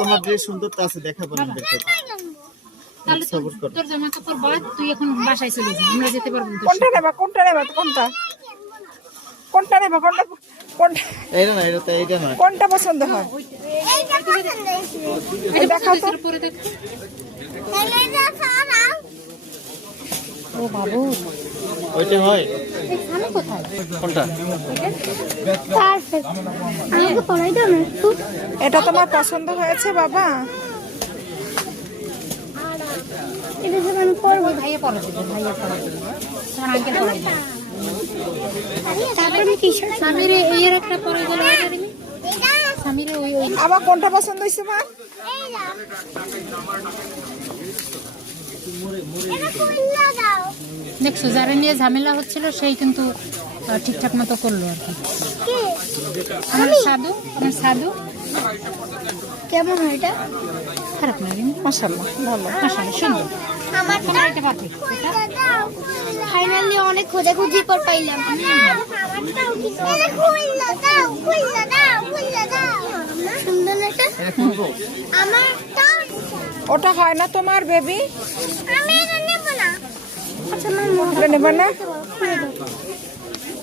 তোমার ড্রেস সুন্দর তো আছে, দেখাবো না দেখো। তাহলে তোর জামা কাপড় বাদ, তুই এখন বাসায় চলে যা, আমরা যেতে পারবো না। কোনটা নেবা কোনটা নেবা কোনটা কোনটা নেবা কোনটা কোনটা এইটা না, এটা তো এইটা না। কোনটা পছন্দ হয় দেখাও তো। পরে দেখ। ও বাবু ওইটা হয় আমি কোথায়? কোনটা? আমাকে পড়াই দাও না একটু। এটা তোমার পছন্দ হয়েছে বাবা? এটা যে আমি পড়বো। ভাইয়া পরে দেবে, ভাইয়া পরে দেবে, তোমার আঙ্কেল পরে দেবে। তারপর আমি টি-শার্ট স্বামীর এর একটা পরে গেল, স্বামীর ওই ওই আবার কোনটা পছন্দ হয়েছে মা? দেখছো, যারা নিয়ে ঝামেলা হচ্ছিল সেই কিন্তু ঠিকঠাক মতো করলো আর কি। আমার সাধু কেমন হয় এটা? খারাপ লাগেনি, মাশাআল্লাহ ভালো। মাশাআল্লাহ সুন্দর। আমারটা এটা পারফেক্ট। ফাইনালি অনেক খোঁজাখুঁজি পর পাইলাম। সুন্দর না এটা? আমারটা ওটা হয় না তোমার বেবি? আমি এটা নেব না। আচ্ছা মা ওটা নেবা না? খুলে দাও।